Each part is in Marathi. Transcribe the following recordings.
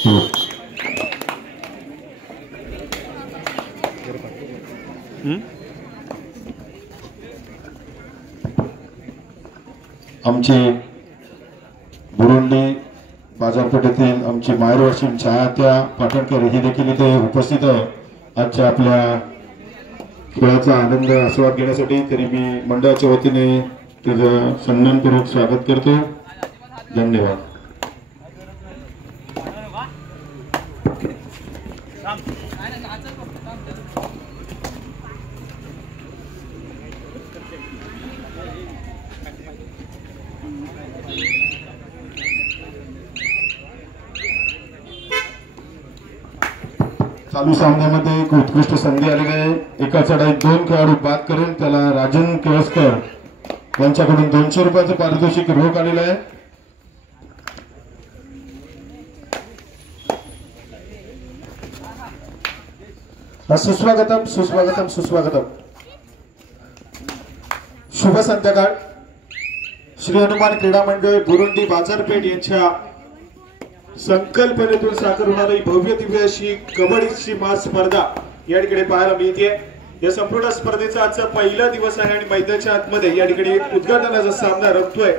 आमचे बुरुंडी बाजारपेठेतील आमची मायरवाशीम छाया पाटणकर ही देखील इथे उपस्थित आहे आजच्या आपल्या खेळाचा आनंद आस्वाद घेण्यासाठी। तरी मी मंडळाच्या वतीने तिचं सन्मानपूर्वक स्वागत करतो। धन्यवाद। चालू सामन्यामध्ये एक उत्कृष्ट संधी आलेली आहे। एका चढाईत 2 खेळाडू बाद करून त्याला राजन केळसकर यांच्याकडून 200 रुपयाचं पारितोषिक रोख आलेलं आहे। सुस्वागतम सुस्वागतम सुस्वागतम। शुभ संध्याकाळ। श्री हनुमान क्रीडा मंडळ बुरुंडी बाजारपेठ यांच्या संकल्पनेतून साकार होणारी भव्य दिव्य अशी कबड्डीची स्पर्धा या ठिकाणी पाहायला मिळते। या संपूर्ण स्पर्धेचा आजचा पहिला दिवस आहे आणि मैदानाच्या आतमध्ये या ठिकाणी उद्घाटनाचा सामना रंगतोय।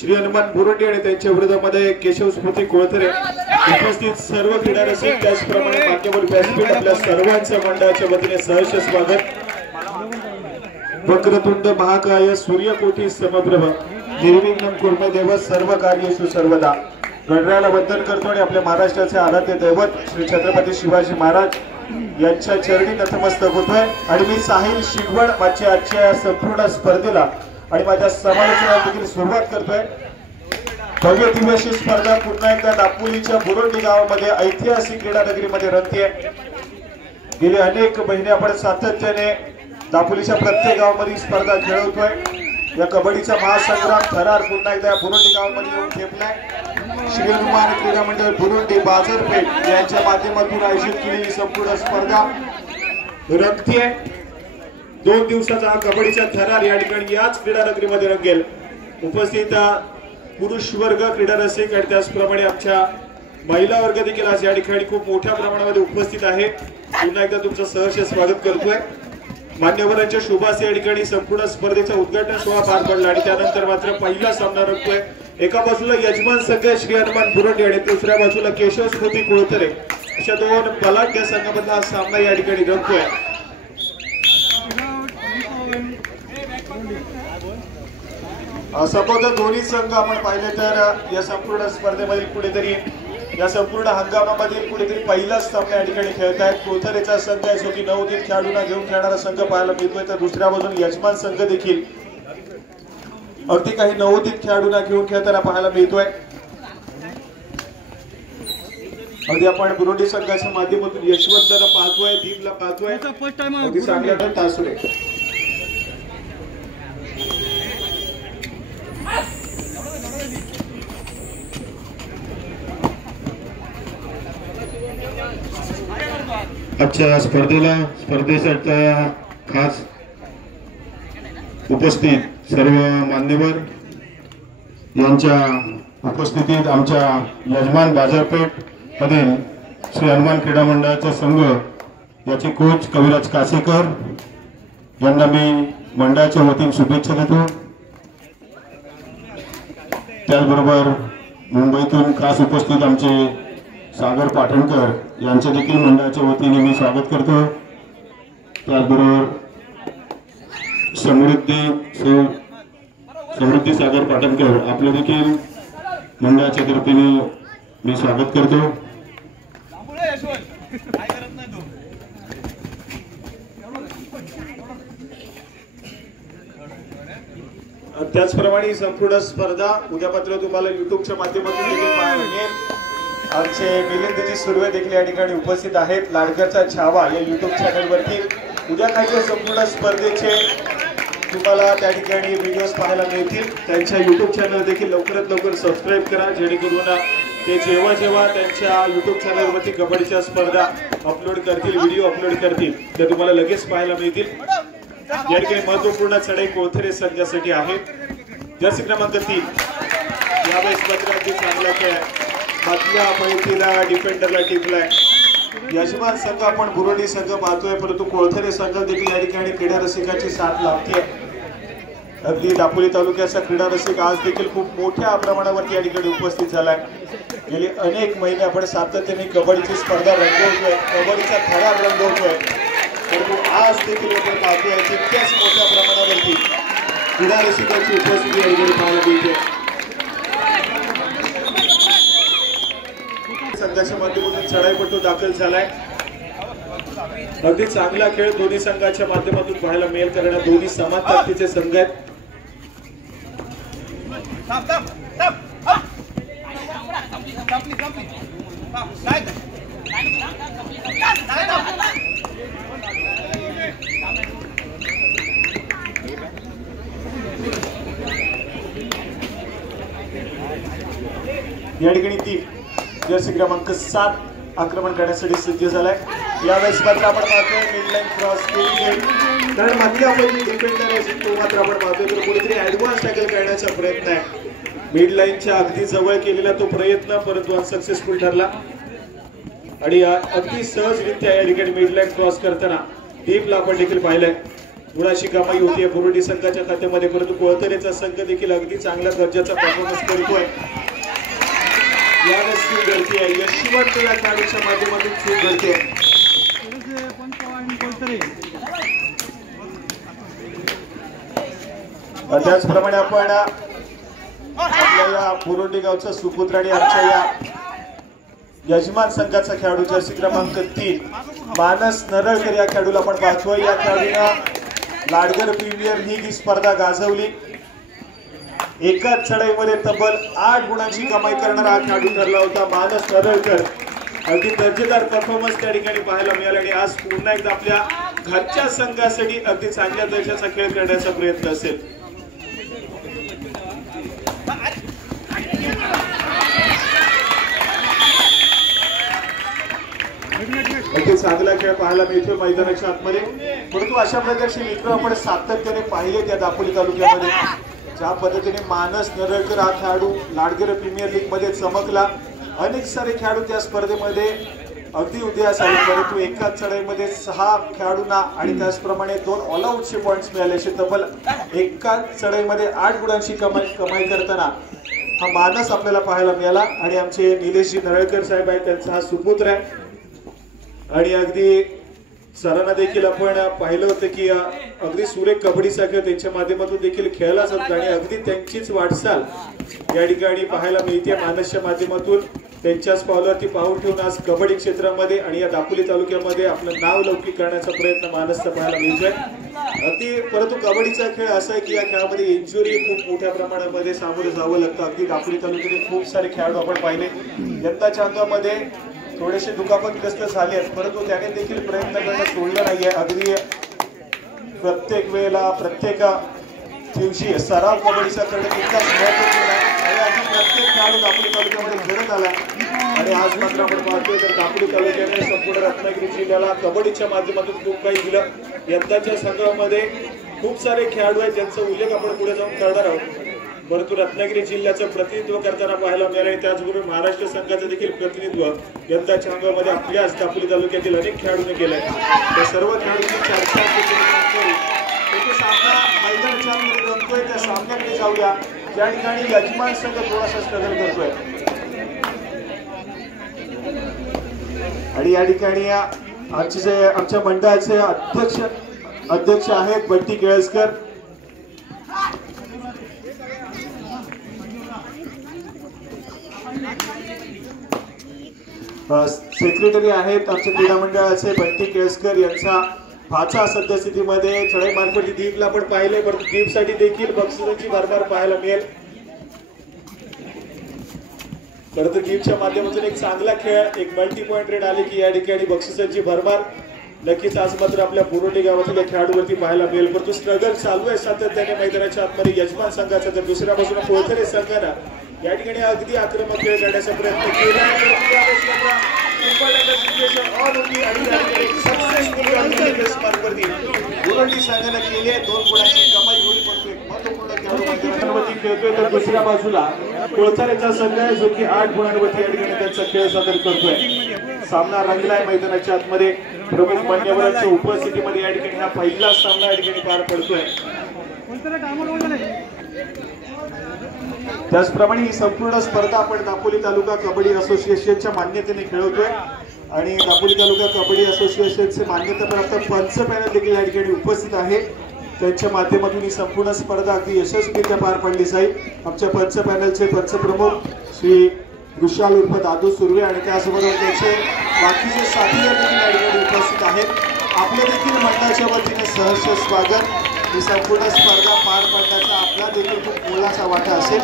श्री हनुमान बुरुंडी आणि त्यांच्या विरोधामध्ये केशव स्मृती कोळथरे उपस्थित सर्व क्रीडा रसिक त्याचप्रमाणे मान्यवर व्यासपीठ आपल्या सर्वांच्या मंडळाच्या वतीने सहर्ष स्वागत। वक्रतुंड महाकाय सूर्यकोटी समप्रभ निर्विघ्नं कुर्मे देव सर्व कार्येषु सर्वदा। गणरायाला वंदन करतो आणि आपल्या महाराष्ट्राचे आराध्य दैवत श्री छत्रपती शिवाजी महाराज यांच्या चरणी नतमस्तक होतोय। आणि मी साहिल शिगवण माझ्या आजच्या संपूर्ण स्पर्धेला आणि माझ्या समालोचनाला देखील सुरुवात करतोय। भव्य दिव्य अशी स्पर्धा पुन्हा एकदा दापोलीच्या बुरुंडी गावामध्ये ऐतिहासिक क्रीडा नगरीमध्ये रंगतेय। गेले अनेक महिने आपण सातत्याने दापोलीच्या प्रत्येक गावामध्ये स्पर्धा खेळवतोय। या कबड्डीचा महासंग्राम थरार पुन्हा एकदा बुरुंडी गावामध्ये येऊन ठेपलाय। श्री हनुमान क्रीडा मंडळ बुरुंडी बाजारपेठ यांच्या माध्यमातून आयोजित केलेली संपूर्ण स्पर्धा रंगतेय। 2 दिवसाचा हा कबड्डीचा थरार या ठिकाणी याच क्रीडा नगरीमध्ये रंगेल। उपस्थित पुरुष वर्ग क्रीडा रसिक आणि त्याचप्रमाणे आमच्या महिला वर्ग देखील आज या ठिकाणी खूप मोठ्या प्रमाणामध्ये उपस्थित आहे। पुन्हा एकदा तुमचं सहर्ष स्वागत करतोय। मान्यवरांच्या शुभास या ठिकाणी संपूर्ण स्पर्धेचा उद्घाटन सोहळा पार पडला आणि त्यानंतर मात्र पहिला सामना रंगतोय। एका बाजूला यजमान संघ श्री हनुमान बुरुंडी आणि दुसऱ्या बाजूला केशव स्मृती कोळथरे अशा 2 बलाढ्य संघामधला सामना या ठिकाणी रंगतोय। सपोज दोन्ही संघ आपण पाहिले तर या संपूर्ण स्पर्धेमधील कुठेतरी या संपूर्ण हंगामामधील कुठेतरी पहिलाच सामना या ठिकाणी खेळत आहेत। कोळथरेचा संघ आहे जो की 9 खेळाडूंना घेऊन खेळणारा संघ पाहायला मिळतोय, तर दुसऱ्या बाजूने यजमान संघ देखील अगदी काही 9 खेळाडूंना घेऊन खेळताना पाहायला मिळतोय। अगदी आपण बुरुंडी संघाच्या माध्यमातून यशवंतला पाहतोय, दीपला पाहतोय, अगदी चांगल्या तासुरे आजच्या स्पर्धेसाठी खास उपस्थित सर्व मान्यवर यांच्या उपस्थितीत आमच्या यजमान बाजारपेठ मधील श्री हनुमान क्रीडा मंडळाचा संघ याचे कोच कविराज कासेकर यांना मी मंडळाच्या वतीने शुभेच्छा देतो। त्याचबरोबर मुंबईतून खास उपस्थित आमचे सागर पाटणकर यांचे देखील मंडळाच्या वतीने मी स्वागत करतो। त्याचबरोबर समृद्धी सागर पाटणकर आपले देखील मंडळाच्या तर्फेने मी स्वागत करतो। त्याचप्रमाणे संपूर्ण स्पर्धा उद्यापासून तुम्हाला युट्यूबच्या माध्यमातून देखील पाहायला मिळेल। आमचे मिलिंदजी सुर्वे देखील या ठिकाणी उपस्थित आहेत। लाडकरचा छावा या युट्यूब चॅनलवरती उद्या काही संपूर्ण स्पर्धेचे तुम्हाला त्या ठिकाणी व्हिडिओज पाहायला मिळतील। त्यांच्या युट्यूब चॅनल देखील लवकरात लवकर सबस्क्राईब करा, जेणेकरून ते जेव्हा त्यांच्या युट्यूब चॅनलवरती कबड्डीच्या स्पर्धा अपलोड करतील, व्हिडिओ अपलोड करतील, ते तुम्हाला लगेच पाहायला मिळतील। या ठिकाणी महत्वपूर्ण चढाई कोळथरे संघासाठी आहे। जर्सी क्रमांक 3 यावेळेस मात्र अगदी चांगला खेळ मधल्या फळीतील डिफेंडरला टिपलाय. यजमान संघ आपण बुरोडी संघ पाहतोय, परंतु कोळथरे संघ देखील या ठिकाणी क्रीडा रसिकाची साथ लाभते. अगदी दापोली तालुक्याचा क्रीडा रसिक आज देखील खूप मोठ्या प्रमाणावरती या ठिकाणी उपस्थित झालाय. गेली अनेक महिने आपण सातत्याने कबड्डीची स्पर्धा रंगवतोय, कबड्डीचा थरार रंगवतोय, परंतु आज देखील आपण पाहतोय तितक्याच मोठ्या प्रमाणावरती क्रीडा रसिकांची उपस्थिती या ठिकाणी पाहायला मिळते. संघाच्या माध्यमातून चढाईपटू दाखल झालाय. अगदी चांगला खेळ दोन्ही संघाच्या माध्यमातून पाहायला मिळेल, कारण दोन्ही समान ताकदीचे संघ आहेत. या ठिकाणी ती जर्सी क्रमांक 7 आक्रमण करण्यासाठी सज्ज झालाय. यावेळेस मात्र आपण पाहतोय मिडलाईन क्रॉस केली, कारण मधल्या फळीतील डिफेंडर आहे तो मात्र आपण पाहतोय तर कुठेतरी ऍडव्हान्स टॅकल करण्याचा प्रयत्न आहे. मिडलाईनच्या अगदी जवळ केलेला तो प्रयत्न परंतु अनसक्सेसफुल ठरला आणि अगदी सहजरित्या या ठिकाणी मिडलाईन क्रॉस करताना डीपला आपण देखील पाहिलंय. गुणाची कमाई होतीये बुरोडी संघाच्या खात्यामध्ये, परंतु कोळथरेचा संघ देखील अगदी चांगल्या दर्जाचा परफॉर्मन्स करतोय. यावेळेस चूक घडते आहे, यशवंत या खेळाडूच्या माध्यमातून चूक घडते. त्याचप्रमाणे आपण आपल्या या बुरोडी गावचा सुपुत्र आणि आमच्या या यजमान संघाचा खेळाडू जर्सी क्रमांक 3 मानस नरळकर या खेळाडूला आपण पाहतोय. या खेळाडूने लाडगर प्रीमियर लीग ही स्पर्धा गाजवली. एकाच चढाईमध्ये तब्बल 8 गुणांची कमाई करणारा हा खेळाडू ठरला होता मानस नरळकर. अगदी दर्जेदार परफॉर्मन्स त्या ठिकाणी पाहायला मिळाला आणि आज पुन्हा एकदा आपल्या घरच्या संघासाठी अगदी चांगल्या दर्जाचा खेळ करण्याचा प्रयत्न असेल. अगदी चांगला खेळ पाहायला मिळतोय मैदानाच्या आतमध्ये, परंतु अशा प्रकारचे मित्र आपण सातत्याने पाहिले त्या दापोली तालुक्यामध्ये. ज्या पद्धतीने मानस नरळकर हा खेळाडू लाडगर प्रीमियर लीग मध्ये चमकला, अनेक सारे खेळाडू त्या स्पर्धेमध्ये अगदी उदयास आले, परंतु एकाच चढाईमध्ये 6 खेळाडूंना आणि त्याचप्रमाणे 2 ऑल आउटचे पॉइंट्स मिळाले. असे तब्बल एकाच चढाईमध्ये 8 गुणांची कमाई करताना हा मानस आपल्याला पाहायला मिळाला. आणि आमचे निलेशजी नरळकर साहेब आहेत, त्यांचा हा सुपुत्र आहे आणि अगदी सरांना देखील आपण पाहिलं होतं की अगदी सुरेख कबड्डीचा खेळ त्यांच्या माध्यमातून देखील खेळला जातो आणि अगदी त्यांचीच वाटचाल या ठिकाणी पाहायला मिळते. मानसच्या माध्यमातून त्यांच्याच पावलावरती पाऊल ठेवून आज कबड्डी क्षेत्रामध्ये आणि या दापोली तालुक्यामध्ये आपलं नाव लौकिक करण्याचा प्रयत्न मानसचा पाहायला मिळतोय. अगदी परंतु कबड्डीचा खेळ असा आहे की या खेळामध्ये इंजुरी खूप मोठ्या प्रमाणामध्ये सामोरे जावं लागतं. अगदी दापोली तालुक्यातील खूप सारे खेळाडू आपण पाहिले. यंदाच्या अंगामध्ये थोडेसे दुखापतग्रस्त झाले आहेत, परंतु त्याने देखील प्रयत्न करणं सोडलं नाहीये. अगदी प्रत्येक वेळेला प्रत्येक दिवशी सराव कबड्डीचा करणं तितकाच महत्त्वपूर्ण आहे आणि अगदी प्रत्येक खेळाडू दापोली तालुक्यामध्ये घडत आला. आणि आज मात्र आपण पाहतोय तर दापोली तालुक्याने संपूर्ण रत्नागिरी जिल्ह्याला कबड्डीच्या माध्यमातून खूप काही दिलं. यंदाच्या संघामध्ये खूप सारे खेळाडू आहेत ज्यांचा उल्लेख आपण पुढे जाऊन करणार आहोत, परंतु रत्नागिरी जिल्ह्याचं प्रतिनिधित्व करताना पाहायला मिळाले. त्याचबरोबर महाराष्ट्र संघाचं देखील प्रतिनिधित्व यंदाच्या अंगामध्ये आपल्याच दापोली तालुक्यातील अनेक खेळाडूंनी केलंय. त्या सर्व खेळाडूंची चर्चा सामना मैदानाच्या आतमध्ये रंगतोय, त्या सामन्याकडे जाऊया ज्या ठिकाणी यजमान संघ थोडासा स्ट्रगल करतोय. आणि या ठिकाणी आमच्या मंडळाचे अध्यक्ष आहेत बंटी केळसकर. सेक्रेटरी आहेत आमच्या क्रीडा मंडळाचे बंटी केळसकर. यांचा भाचा सद्यस्थितीमध्ये चढाई मार्फत दीपला पण पाहिले, परंतु दीपसाठी देखील बक्षिसांची भरभर पाहायला मिळेल. परंतु दीपच्या माध्यमातून एक चांगला खेळ, एक मल्टी पॉइंट रेड आली की या ठिकाणी बक्षिसांची भरभर नक्कीच आज मात्र आपल्या बुरोडी गावातील खेळाडूवरती पाहायला मिळेल. परंतु स्ट्रगल चालू आहे सातत्याने मैदानाच्या आतमध्ये यजमान संघाचा. तर दुसऱ्या बाजूला कोळथरे संघानं या ठिकाणी अगदी आक्रमक खेळ करण्याचा प्रयत्न केला. बुरोडी संघाने केली 2 गुणांची कमाई होईल, परंतु एक महत्त्वपूर्ण खेळतोय, तर दुसऱ्या बाजूला कोळथारेचा संघ आहे जो की 8 गुणांवरती या ठिकाणी त्यांचा खेळ सादर करतोय। सामना रंगलाय मैदानाच्या आतमध्ये, प्रमुख मान्यवरांच्या उपस्थितीमध्ये या ठिकाणी हा पहिला सामना या ठिकाणी पार पडतोय। त्याचप्रमाणे ही संपूर्ण स्पर्धा आपण दापोली तालुका कबड्डी असोसिएशनच्या मान्यतेने खेळवतोय आणि दापोली तालुका कबड्डी असोसिएशनचे मान्यताप्राप्त पंच पॅनल देखील या ठिकाणी उपस्थित आहे। त्यांच्या माध्यमातून ही संपूर्ण स्पर्धा अगदी यशस्वीरित्या पार पडली जाईल। आमच्या पंच पॅनलचे पंचप्रमुख श्री विशाल उर्फ दादू सुर्वे आणि त्याचबरोबर त्यांचे बाकीचे साथी या ठिकाणी उपस्थित आहेत। आपल्या देखील मंडळाच्या वतीने सहर्ष स्वागत। ही संपूर्ण स्पर्धा पार पडण्याचा आपला देखील खूप मोलाचा वाटा असेल।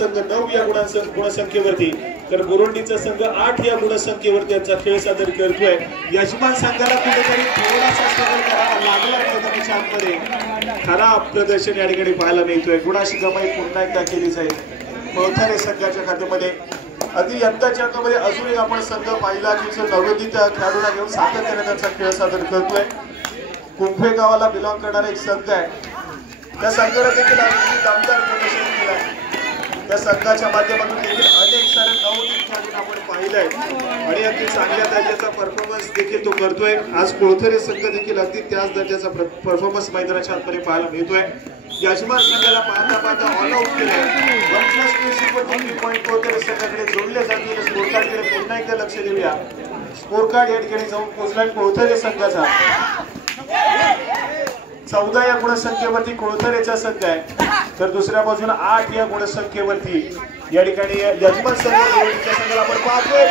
9 या गुणसंख्येवरती, तर बुरुंडीचा संघ 8 या गुणसंख्येवर त्यांचा खेळ सादर करतोय। यजमान संघाला कुठेतरी थोडासा स्ट्रगल करावा लागला मैदानाच्या आतमध्ये, खराब प्रदर्शन या ठिकाणी पाहायला मिळतोय। गुणाशी कमाई पुन्हा एकदा केली जाईल कोळथारे संघाच्या खात्यामध्ये। अगदी यंदाच्या अंकामध्ये अजून एक आपण संघ पाहिला की जो नवोदित खेळाडूला घेऊन सातत्याने त्यांचा खेळ सादर करतोय। कुंभे गावाला बिलॉंग करणारा एक संघ आहे, त्या संघाला देखील दमदार प्रदर्शन केलं आहे। त्या संघाच्या माध्यमातून देखील अनेक सारे नवोदित खेळाडू आपण पाहिलंय आणि अगदी चांगल्या दर्जाचा परफॉर्मन्स देखील तो करतोय। आज कोळथारे संघ देखील अगदी त्याच दर्जाचा परफॉर्मन्स मैदानाच्या आतमध्ये पाहायला मिळतोय। यजमान संघाला पाहता ऑल आउट केलंय। 1+2 पॉईंट कोळथारे संघाकडे जोडले जातील। स्कोर कार्डकडे पुन्हा एकदा लक्ष देऊया। स्कोर कार्ड या ठिकाणी जाऊन पोहोचलाय कोळथारे संघाचा। 14 या गुणसंख्येवरती कोळथारेचा संघ आहे, तर दुसऱ्या बाजूला 8 या गुणसंख्येवरती या ठिकाणी यजमान संघाला आपण पाहतोय।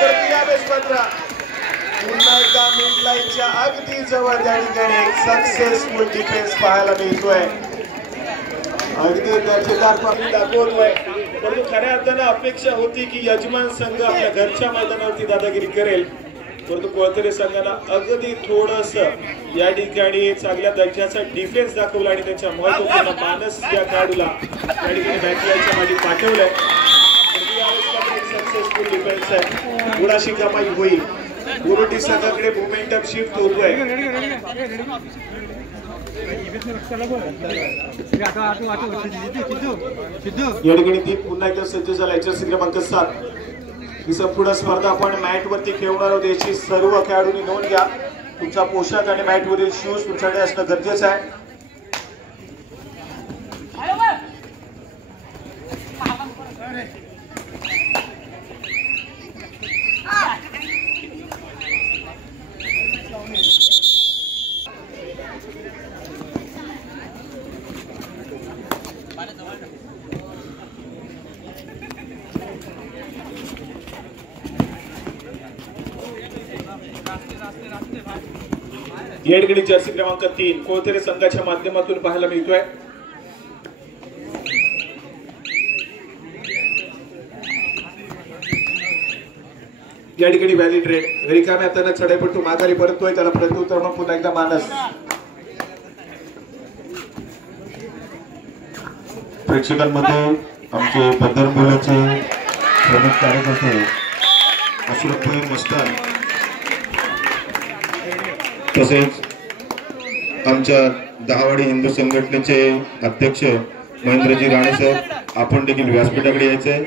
पुन्हा एकदा मिड लाईनच्या अगदी जवळ त्या ठिकाणी सक्सेसफुल डिफेन्स पाहायला मिळतोय। अगदी दर्जेदार पाहणी दाखवतोय, परंतु खऱ्या अर्थानं अपेक्षा होती की यजमान संघ आपल्या घरच्या मैदानावरती दादागिरी करेल, परंतु कोळथारे संघाला अगदी थोडस या ठिकाणी चांगल्या दर्जाचा डिफेन्स दाखवला आणि त्यांच्या महत्त्वपूर्ण मानस या खेळाडूला या ठिकाणी बॅकलाईनच्या मागे पाठवलंय। सक्सेसफुल डिफेन्स आहे, गुणाशी कमाई होईल। बुरुंडी संघाकडे मोमेंटम शिफ्ट होतोय। या ठिकाणी ती पुन्हा एकदा सज्ज झाला। जर्सी क्रमांक 7 ही संपूर्ण स्पर्धा आपण मॅट वरती खेळणार आहोत याची सर्व खेळाडूंनी नोंद घ्या। तुमचा पोशाख आणि मॅट वरील शूज तुमच्याकडे असणं गरजेचं आहे। या ठिकाणी जर्सी क्रमांक 3 कोळथारे संघाच्या माध्यमातून पाहायला मिळतोय। या ठिकाणी व्हॅलिड रेड रिकाम्या हाताने चढाईपटू माघारी परततोय, त्याला प्रत्युत्तर म्हणून पुन्हा एकदा मानस। प्रेक्षकांमध्ये आमचे पद्धरमुलाचे प्रमुख कार्यकर्ते अशरफ भाई मस्तान, तसेच आमच्या दहावाडी हिंदू संघटनेचे अध्यक्ष महेंद्रजी राणे साहेब, आपण देखील व्यासपीठाकडे यायचंय।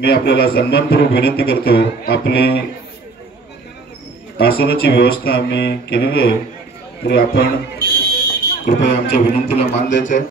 मी आपल्याला सन्मानपूर्वक विनंती करतो, आपली आसनाची व्यवस्था आम्ही केलेली आहे, तरी आपण कृपया आमच्या विनंतीला मान द्यायचा आहे।